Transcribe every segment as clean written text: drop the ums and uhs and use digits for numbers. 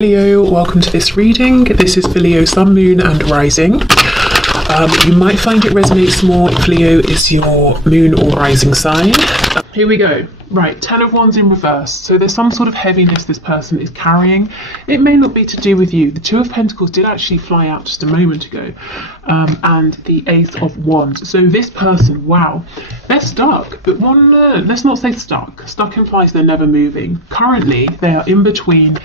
Leo, welcome to this reading. This is for Leo, Sun, Moon and Rising. You might find it resonates more if Leo is your moon or rising sign. Here we go. Right, 10 of Wands in reverse. So there's some sort of heaviness this person is carrying. It may not be to do with you. The 2 of Pentacles did actually fly out just a moment ago. And the Ace of Wands. So this person, wow, they're stuck. But let's not say stuck. Stuck implies they're never moving. Currently, they are in between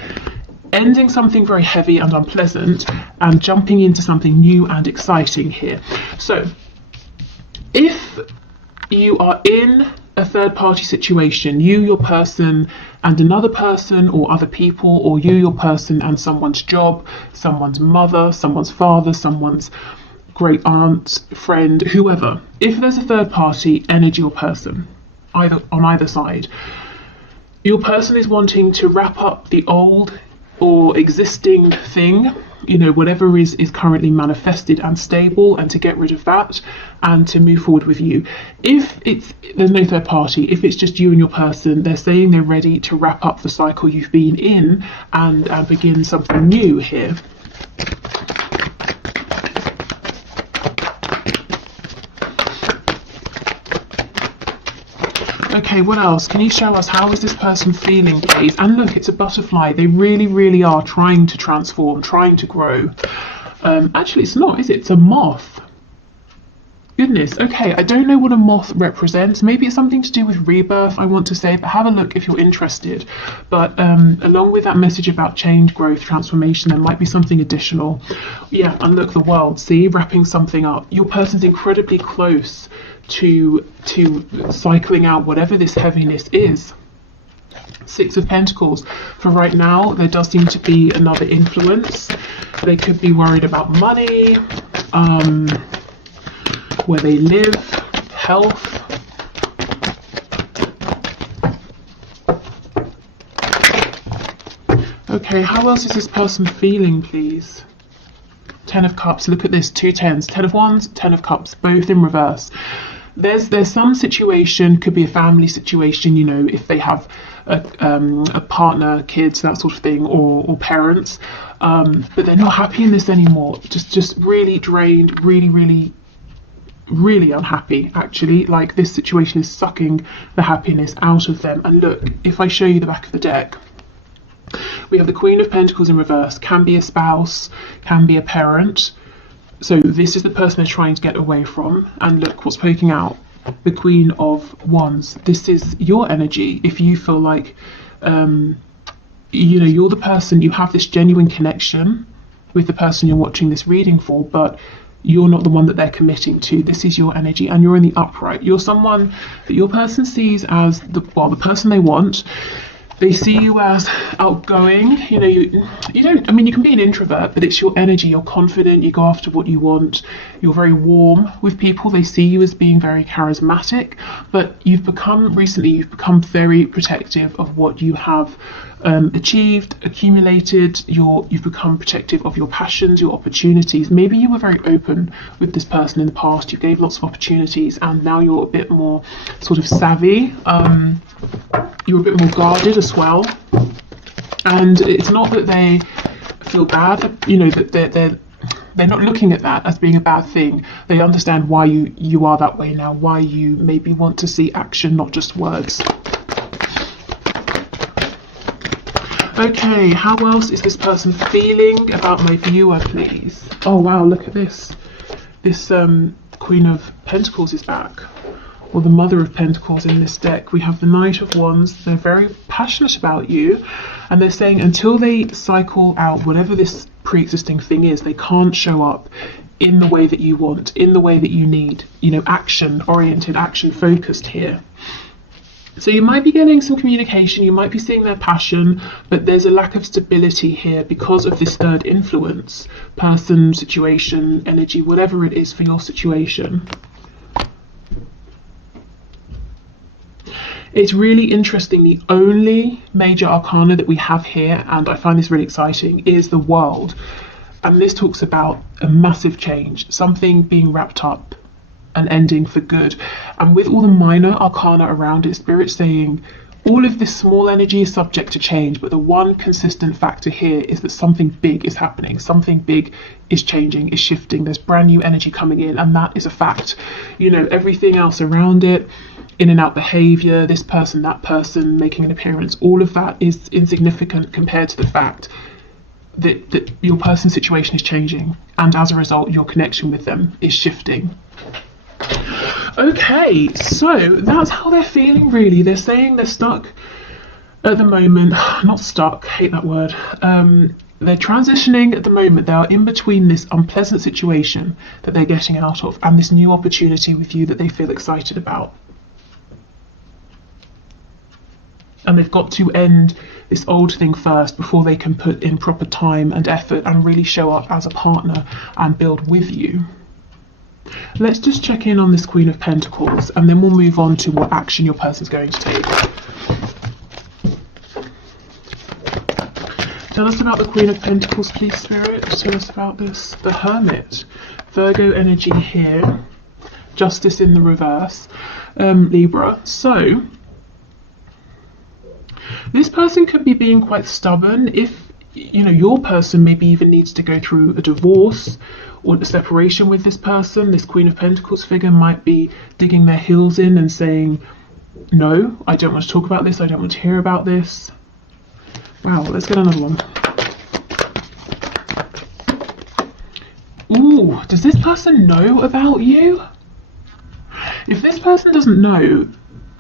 ending something very heavy and unpleasant and jumping into something new and exciting here. So if you are in a third party situation, you, your person and another person, or other people, or you, your person and someone's job, someone's mother, someone's father, someone's great aunt, friend, whoever, if there's a third party energy or person either on either side, your person is wanting to wrap up the old or existing thing, you know, whatever is currently manifested and stable, and to get rid of that and to move forward with you. If there's no third party, if it's just you and your person, they're saying they're ready to wrap up the cycle you've been in and begin something new here. Okay, what else? Can you show us how is this person feeling, please? And look, it's a butterfly. They really, really are trying to transform, trying to grow. Actually, it's not, is it? It's a moth. Goodness, okay, I don't know what a moth represents. Maybe it's something to do with rebirth, I want to say, but have a look if you're interested. But along with that message about change, growth, transformation, there might be something additional. Yeah, and look, the world, see, wrapping something up. Your person's incredibly close to cycling out whatever this heaviness is. 6 of Pentacles. For right now, there does seem to be another influence. They could be worried about money, where they live, health. Okay, how else is this person feeling, please? 10 of Cups, look at this, 2 tens, 10 of Wands, 10 of Cups, both in reverse. There's some situation, could be a family situation, you know, if they have a partner, kids, that sort of thing, or parents, but they're not happy in this anymore. Just really drained, really unhappy, actually. Like, this situation is sucking the happiness out of them. And look, if I show you the back of the deck, we have the Queen of Pentacles in reverse. Can be a spouse, can be a parent. So this is the person they're trying to get away from. And look what's poking out, the Queen of Wands. This is your energy. If you feel like, you know, you're the person, you have this genuine connection with the person you're watching this reading for, but you're not the one that they're committing to. This is your energy, and you're in the upright. You're someone that your person sees as the person they want. They see you as outgoing, you know, you don't, I mean, you can be an introvert, but it's your energy, you're confident, you go after what you want, you're very warm with people, they see you as being very charismatic, but you've become very protective of what you have achieved, accumulated. You've become protective of your passions, your opportunities. Maybe you were very open with this person in the past, you gave lots of opportunities, and now you're a bit more sort of savvy. You're a bit more guarded as well, and it's not that they feel bad, you know, that they're not looking at that as being a bad thing. They understand why you are that way now, why you maybe want to see action, not just words. Okay, how else is this person feeling about my viewer, please? Oh wow, look at this. This Queen of Pentacles is back, or the Mother of Pentacles in this deck. We have the Knight of Wands. They're very passionate about you, and they're saying until they cycle out whatever this pre-existing thing is, they can't show up in the way that you want, in the way that you need, you know, action oriented, action focused here. So you might be getting some communication, you might be seeing their passion, but there's a lack of stability here because of this third influence, person, situation, energy, whatever it is for your situation. It's really interesting. The only major arcana that we have here, and I find this really exciting, is the World. And this talks about a massive change, something being wrapped up, an ending for good. And with all the minor arcana around it, Spirit's saying all of this small energy is subject to change, but the one consistent factor here is that something big is happening, something big is changing, is shifting, there's brand new energy coming in, and that is a fact. You know, everything else around it, in and out behavior, this person, that person making an appearance, all of that is insignificant compared to the fact that your person's situation is changing, and as a result your connection with them is shifting. Okay, so that's how they're feeling really. They're saying they're stuck at the moment. Not stuck, hate that word. They're transitioning at the moment. They are in between this unpleasant situation that they're getting out of and this new opportunity with you that they feel excited about. And they've got to end this old thing first before they can put in proper time and effort and really show up as a partner and build with you. Let's just check in on this Queen of Pentacles, and then we'll move on to what action your person's going to take. Tell us about the Queen of Pentacles, please, Spirit. Tell us about this. The Hermit. Virgo energy here. Justice in the reverse. Libra. So, this person could be being quite stubborn. If, you know, your person maybe even needs to go through a divorce or a separation with this person, this Queen of Pentacles figure might be digging their heels in and saying, no, I don't want to talk about this, I don't want to hear about this. Wow, let's get another one. Ooh, does this person know about you? If this person doesn't know,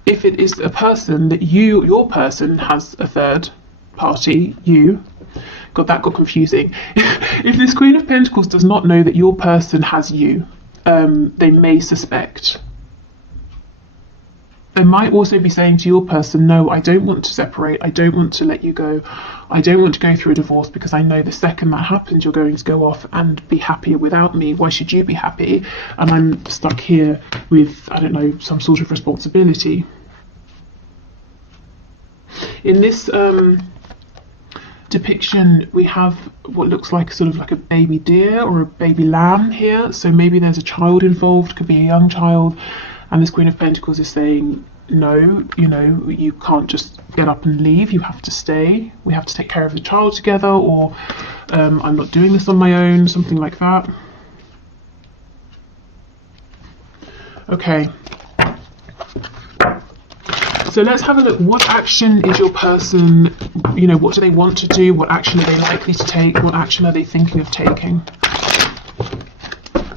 if it is a person that your person has a third party, you, God, that got confusing. If this Queen of Pentacles does not know that your person has you, they may suspect. They might also be saying to your person, no, I don't want to separate, I don't want to let you go, I don't want to go through a divorce because I know the second that happens you're going to go off and be happier without me. Why should you be happy? And I'm stuck here with, I don't know, some sort of responsibility. In this depiction, we have what looks like sort of like a baby deer or a baby lamb here. So maybe there's a child involved, could be a young child, and this Queen of Pentacles is saying, no, you know, you can't just get up and leave, you have to stay, we have to take care of the child together, or I'm not doing this on my own, something like that. Okay. So let's have a look. What action is your person, you know, what do they want to do? What action are they likely to take? What action are they thinking of taking?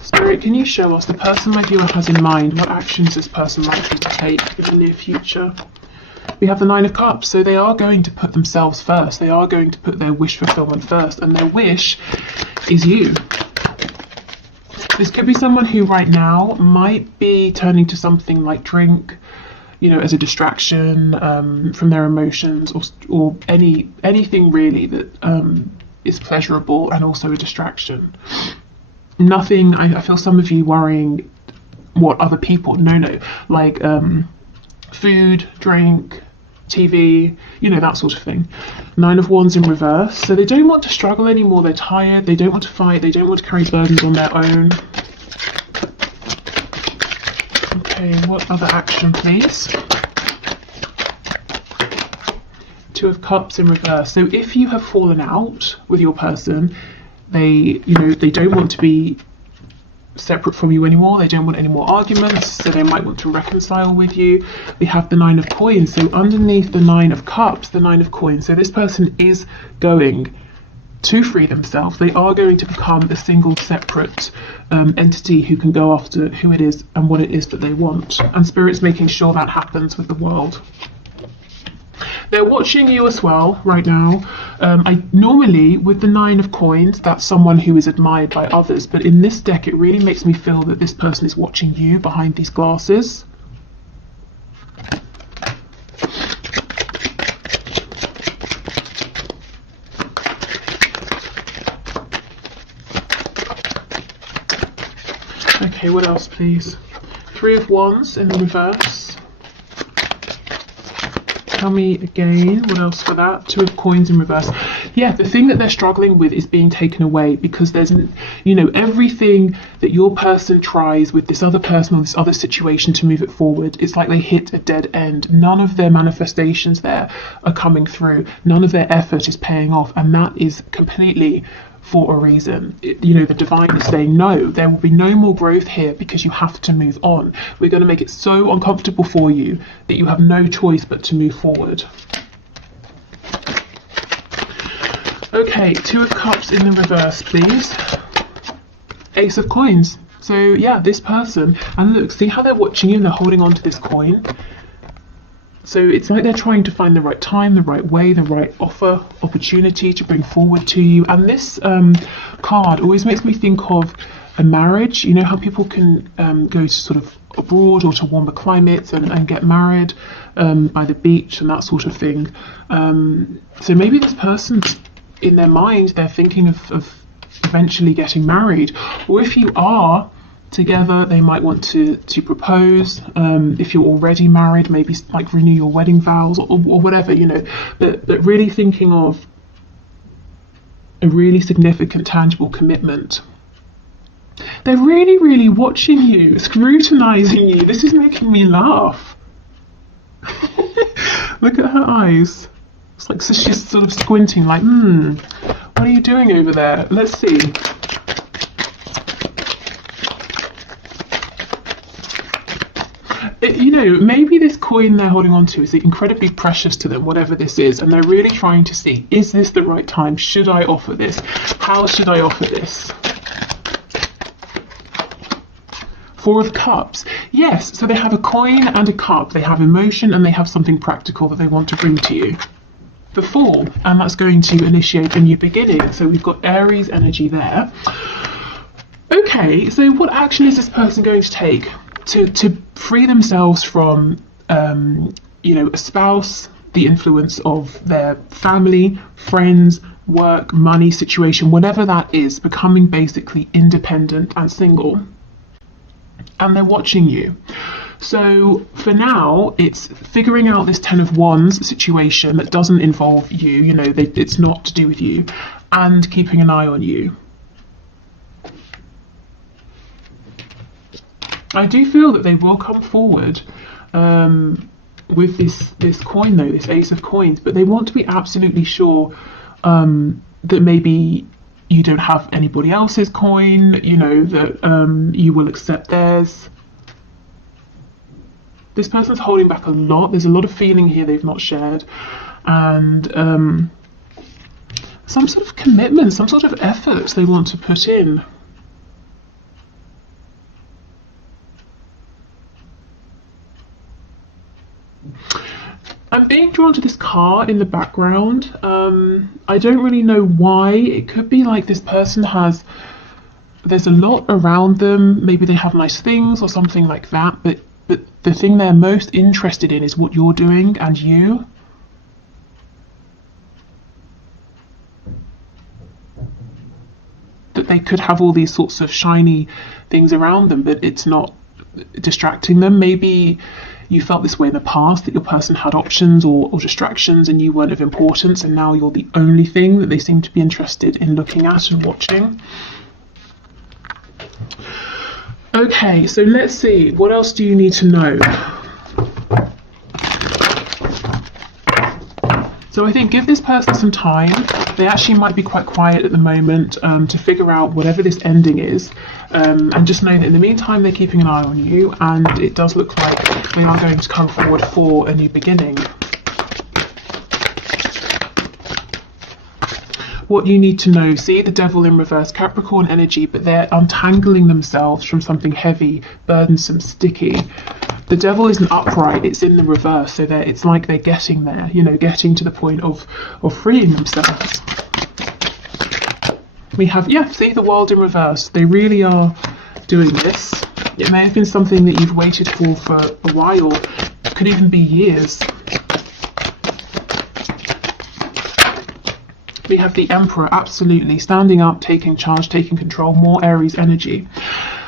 Spirit, can you show us the person my viewer has in mind? What action is this person likely to take in the near future? We have the Nine of Cups, so they are going to put themselves first. They are going to put their wish fulfillment first, and their wish is you. This could be someone who right now might be turning to something like drink, you know, as a distraction from their emotions, or anything really that is pleasurable and also a distraction. Nothing, I feel some of you worrying what other people, no, like food, drink, TV, you know, that sort of thing. Nine of Wands in reverse. So they don't want to struggle anymore, they're tired, they don't want to fight, they don't want to carry burdens on their own. Okay, what other action, please? Two of Cups in reverse. So if you have fallen out with your person, they don't want to be separate from you anymore. They don't want any more arguments, so they might want to reconcile with you. We have the Nine of Coins. So underneath the Nine of Cups, the Nine of Coins. So this person is going to free themselves. They are going to become a single separate entity who can go after who it is and what it is that they want. And Spirit's making sure that happens with the world. They're watching you as well right now. I normally, with the Nine of Coins, that's someone who is admired by others, but in this deck it really makes me feel that this person is watching you behind these glasses. Okay, what else please? Three of Wands in the reverse. Tell me again, what else for that? Two of Coins in reverse. Yeah, the thing that they're struggling with is being taken away, because there's, you know, everything that your person tries with this other person or this other situation to move it forward, it's like they hit a dead end. None of their manifestations there are coming through. None of their effort is paying off, and that is completely for a reason. You know, the divine is saying, no, there will be no more growth here because you have to move on. We're going to make it so uncomfortable for you that you have no choice but to move forward. Okay, Two of Cups in the reverse, please. Ace of Coins. So yeah, this person, and look, see how they're watching you and they're holding on to this coin? So it's like they're trying to find the right time, the right way, the right opportunity to bring forward to you. And this card always makes me think of a marriage. You know how people can go to sort of abroad or to warmer climates and get married by the beach and that sort of thing. So maybe this person's, in their mind, they're thinking of eventually getting married. Or if you are together, they might want to propose. If you're already married, maybe like renew your wedding vows or whatever, you know, but really thinking of a really significant, tangible commitment. They're really, really watching you, scrutinizing you. This is making me laugh. Look at her eyes. It's like, so she's sort of squinting like, what are you doing over there? Let's see. You know, maybe this coin they're holding on to is incredibly precious to them, whatever this is, and they're really trying to see, is this the right time? Should I offer this? How should I offer this? Four of Cups. Yes, so they have a coin and a cup. They have emotion and they have something practical that they want to bring to you. The Fool, and that's going to initiate a new beginning. So we've got Aries energy there. Okay, so what action is this person going to take to free themselves from, you know, a spouse, the influence of their family, friends, work, money situation, whatever that is, becoming basically independent and single? And they're watching you. So for now, it's figuring out this Ten of Wands situation that doesn't involve you, you know, it's not to do with you, and keeping an eye on you. I do feel that they will come forward with this coin though, this Ace of Coins, but they want to be absolutely sure that maybe you don't have anybody else's coin, you know, that you will accept theirs. This person's holding back a lot. There's a lot of feeling here they've not shared, and some sort of commitment, some sort of effort they want to put in. I'm being drawn to this car in the background. I don't really know why. It could be like this person there's a lot around them. Maybe they have nice things or something like that, but the thing they're most interested in is what you're doing and you. That they could have all these sorts of shiny things around them, but it's not distracting them. Maybe you felt this way in the past, that your person had options or distractions and you weren't of importance, and now you're the only thing that they seem to be interested in looking at and watching. Okay, so let's see, what else do you need to know? So I think give this person some time. They actually might be quite quiet at the moment to figure out whatever this ending is. And just know that in the meantime, they're keeping an eye on you, and it does look like they are going to come forward for a new beginning. What you need to know, see the Devil in reverse, Capricorn energy, but they're untangling themselves from something heavy, burdensome, sticky. The Devil isn't upright, it's in the reverse, so it's like they're getting there, you know, getting to the point of freeing themselves. We have, yeah, see the World in reverse. They really are doing this. It may have been something that you've waited for a while, it could even be years. We have the Emperor, absolutely, standing up, taking charge, taking control, more Aries energy.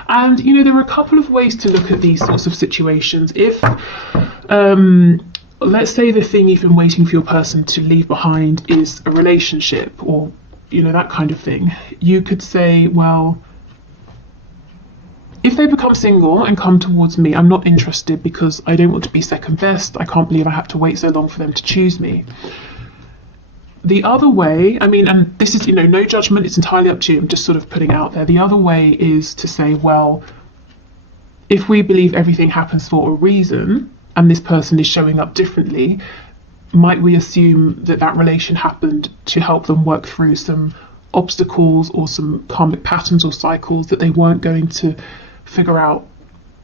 And, you know, there are a couple of ways to look at these sorts of situations. If let's say the thing you've been waiting for your person to leave behind is a relationship, or that kind of thing. You could say, well, if they become single and come towards me, I'm not interested because I don't want to be second best. I can't believe I had to wait so long for them to choose me. The other way, and this is, no judgment, it's entirely up to you. I'm just sort of putting it out there. The other way is to say, well, if we believe everything happens for a reason and this person is showing up differently, might we assume that that relation happened to help them work through some obstacles or some karmic patterns or cycles that they weren't going to figure out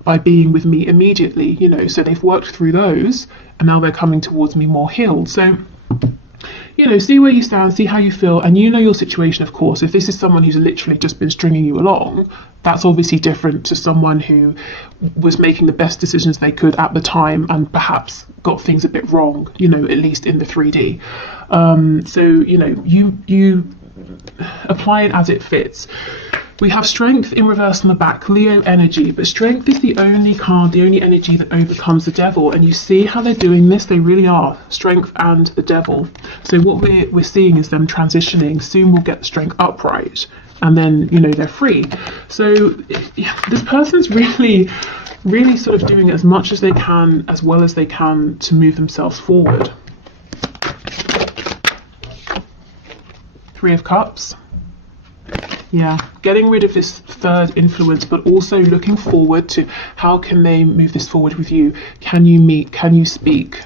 by being with me immediately, so they've worked through those and now they're coming towards me more healed. So, see where you stand, see how you feel, and your situation, of course. If this is someone who's literally just been stringing you along, that's obviously different to someone who was making the best decisions they could at the time and perhaps got things a bit wrong, at least in the 3D. So, you apply it as it fits. We have strength in reverse on the back, Leo energy, but strength is the only card, the only energy that overcomes the devil. And you see how they're doing this? They really are, strength and the devil. So what we're seeing is them transitioning. Soon we'll get the strength upright and then, they're free. So this person's really sort of doing as much as they can, as well as they can, to move themselves forward. 3 of Cups. Yeah, getting rid of this third influence, but also looking forward to how can they move this forward with you? Can you meet? Can you speak?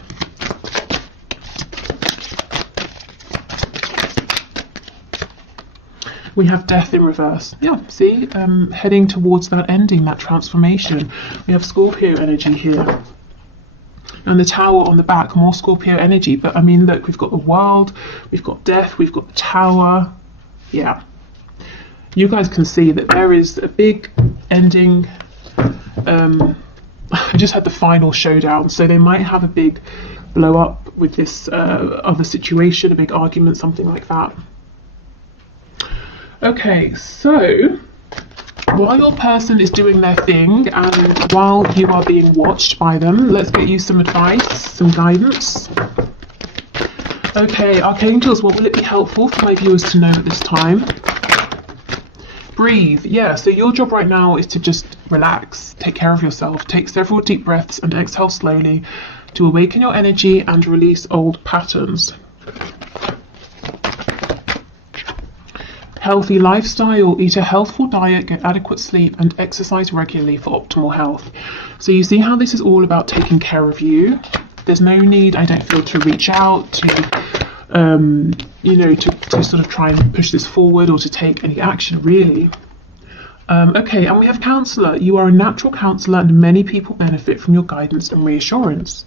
We have death in reverse. Yeah, see, heading towards that ending, that transformation. We have Scorpio energy here. And the Tower on the back, more Scorpio energy. But look, we've got the World, we've got death, we've got the Tower. Yeah. You guys can see that there is a big ending. I just had the final showdown, so they might have a big blow up with this other situation, a big argument, something like that. Okay, so while your person is doing their thing and while you are being watched by them, let's get you some advice, some guidance. Okay, Archangels, what will it be helpful for my viewers to know at this time? Breathe. Yeah, so your job right now is to just relax, take care of yourself, take several deep breaths and exhale slowly to awaken your energy and release old patterns. Healthy lifestyle, eat a healthful diet, get adequate sleep and exercise regularly for optimal health. So you see how this is all about taking care of you. There's no need, I don't feel, to reach out, to to sort of try and push this forward or to take any action, really. Okay, and we have Counsellor. You are a natural counsellor and many people benefit from your guidance and reassurance.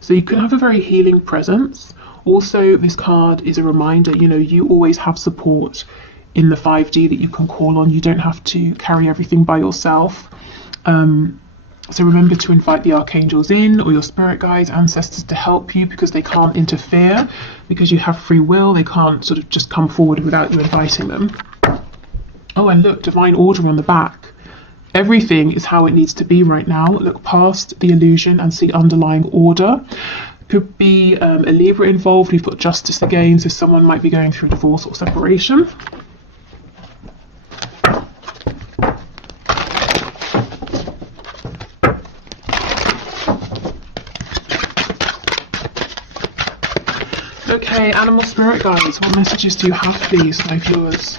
So you can have a very healing presence. Also, this card is a reminder, you always have support in the 5D that you can call on. You don't have to carry everything by yourself. So remember to invite the archangels in, or your spirit guides, ancestors, to help you, because they can't interfere, because you have free will. They can't sort of just come forward without you inviting them. Oh, and look, divine order on the back. Everything is how it needs to be right now. Look past the illusion and see underlying order. Could be a Libra involved. We've got justice again, so someone might be going through divorce or separation. Okay, animal spirit guides, what messages do you have, please, my viewers?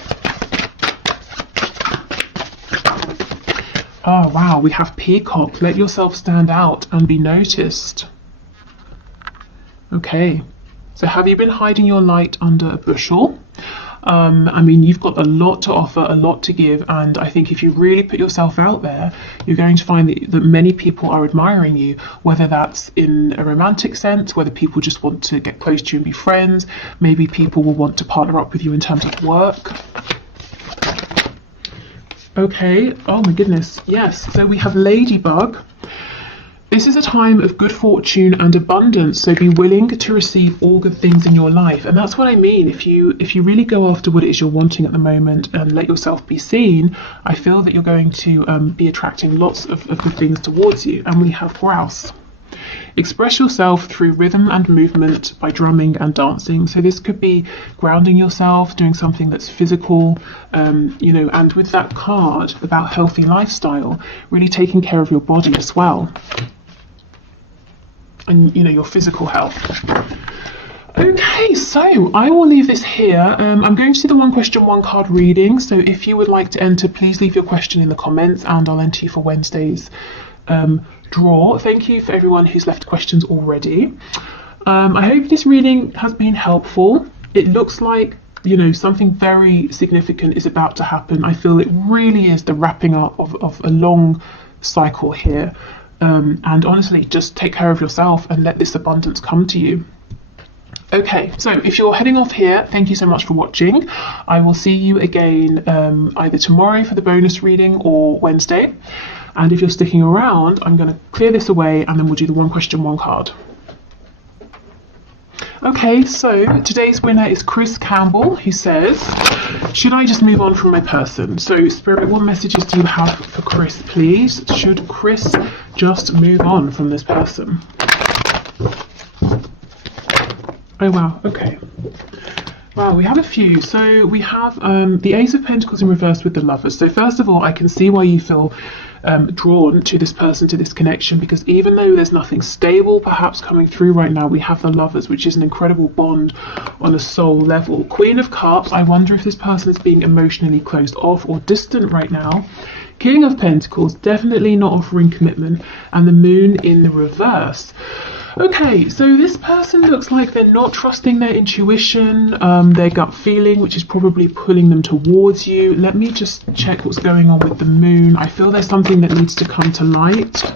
Oh wow, we have peacock. Let yourself stand out and be noticed. Okay, so have you been hiding your light under a bushel? You've got a lot to offer, a lot to give, and I think if you really put yourself out there, you're going to find that many people are admiring you, whether that's in a romantic sense, whether people just want to get close to you and be friends, maybe people will want to partner up with you in terms of work. Okay, oh my goodness, yes, so we have Ladybug. This is a time of good fortune and abundance, so be willing to receive all good things in your life. And that's what I mean. If you really go after what it is you're wanting at the moment and let yourself be seen, I feel that you're going to be attracting lots of good things towards you. And we have Grouse. Express yourself through rhythm and movement by drumming and dancing. So this could be grounding yourself, doing something that's physical, you know, and with that card about healthy lifestyle, really taking care of your body as well. And, you know, your physical health. Okay, so I will leave this here. I'm going to do the one question, one card reading. So if you would like to enter, please leave your question in the comments and I'll enter you for Wednesday's draw. Thank you for everyone who's left questions already. I hope this reading has been helpful. It looks like, you know, something very significant is about to happen. I feel it really is the wrapping up of a long cycle here. And honestly, just take care of yourself and let this abundance come to you. Okay, so if you're heading off here, thank you so much for watching. I will see you again either tomorrow for the bonus reading or Wednesday. And if you're sticking around, I'm going to clear this away and then we'll do the one question, one card. Okay, so today's winner is Chris Campbell, who says, should I just move on from my person? So Spirit, what messages do you have for Chris, please? Should Chris just move on from this person? Oh wow, okay. Wow, we have a few. So we have the Ace of Pentacles in reverse with the Lovers. So first of all, I can see why you feel drawn to this person, to this connection, because even though there's nothing stable perhaps coming through right now, we have the Lovers, which is an incredible bond on a soul level. Queen of Cups, I wonder if this person is being emotionally closed off or distant right now. King of Pentacles, definitely not offering commitment, and the Moon in the reverse. Okay, so this person looks like they're not trusting their intuition, their gut feeling, which is probably pulling them towards you. Let me just check what's going on with the Moon. I feel there's something that needs to come to light.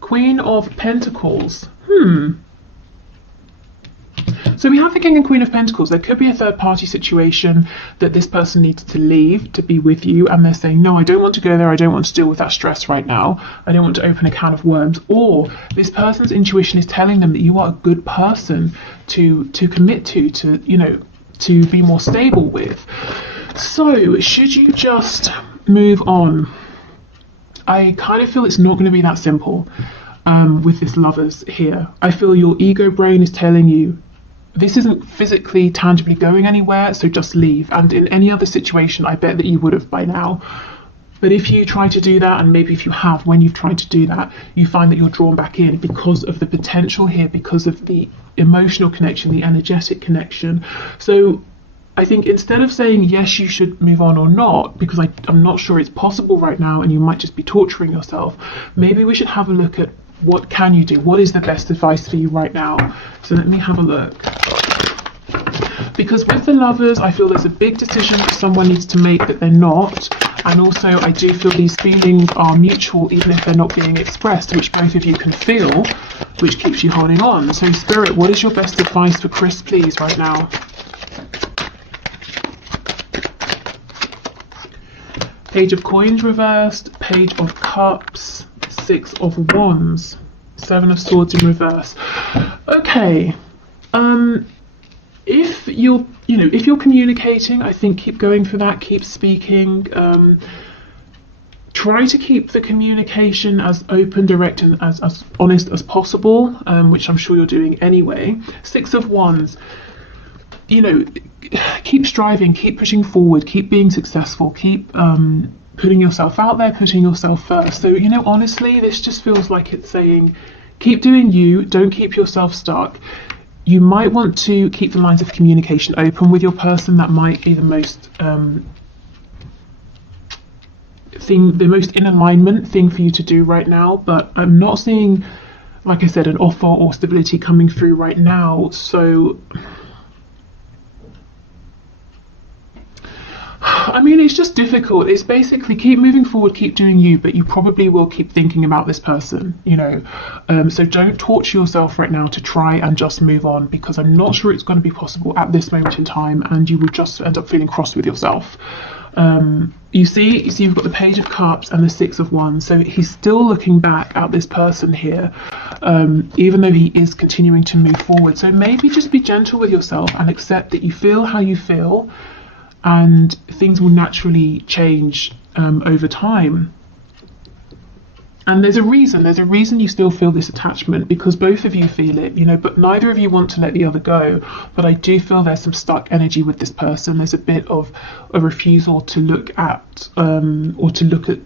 Queen of Pentacles. So we have the King and Queen of Pentacles. There could be a third party situation that this person needs to leave to be with you, and they're saying, no, I don't want to go there, I don't want to deal with that stress right now, I don't want to open a can of worms. Or this person's intuition is telling them that you are a good person to commit to, you know, to be more stable with. So should you just move on? I kind of feel it's not going to be that simple with this Lovers here. I feel your ego brain is telling you this isn't physically, tangibly going anywhere, so just leave. And in any other situation, I bet that you would have by now. But if you try to do that, and maybe if you have, when you've tried to do that, you find that you're drawn back in because of the potential here, because of the emotional connection, the energetic connection. So I think instead of saying, yes, you should move on or not, because I'm not sure it's possible right now, and you might just be torturing yourself, maybe we should have a look at what can you do? What is the best advice for you right now? So let me have a look. Because with the Lovers, I feel there's a big decision that someone needs to make that they're not. And also, I do feel these feelings are mutual, even if they're not being expressed, which both of you can feel, which keeps you holding on. So Spirit, what is your best advice for Chris, please, right now? Page of Coins reversed, Page of Cups, Six of Wands, Seven of Swords in reverse. Okay, if you're communicating, I think keep going for that, keep speaking. Try to keep the communication as open, direct, and as honest as possible, which I'm sure you're doing anyway. Six of Wands. You know, keep striving, keep pushing forward, keep being successful, keep putting yourself out there, putting yourself first. So, you know, honestly, this just feels like it's saying, keep doing you, don't keep yourself stuck. You might want to keep the lines of communication open with your person. That might be the most the most in alignment thing for you to do right now. But I'm not seeing, like I said, an offer or stability coming through right now. So I mean, it's just difficult. It's basically keep moving forward, keep doing you, but you probably will keep thinking about this person, you know. So don't torture yourself right now to try and just move on, because I'm not sure it's going to be possible at this moment in time, and you will just end up feeling cross with yourself. You see you've got the Page of Cups and the Six of Wands, so he's still looking back at this person here, even though he is continuing to move forward. So maybe just be gentle with yourself and accept that you feel how you feel, and things will naturally change over time. And there's a reason you still feel this attachment, because both of you feel it, you know, but neither of you want to let the other go. But I do feel there's some stuck energy with this person. There's a bit of a refusal to look at or to look at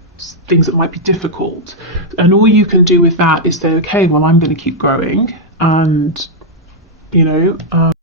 things that might be difficult. And all you can do with that is say, okay, well, I'm going to keep growing, and, you know,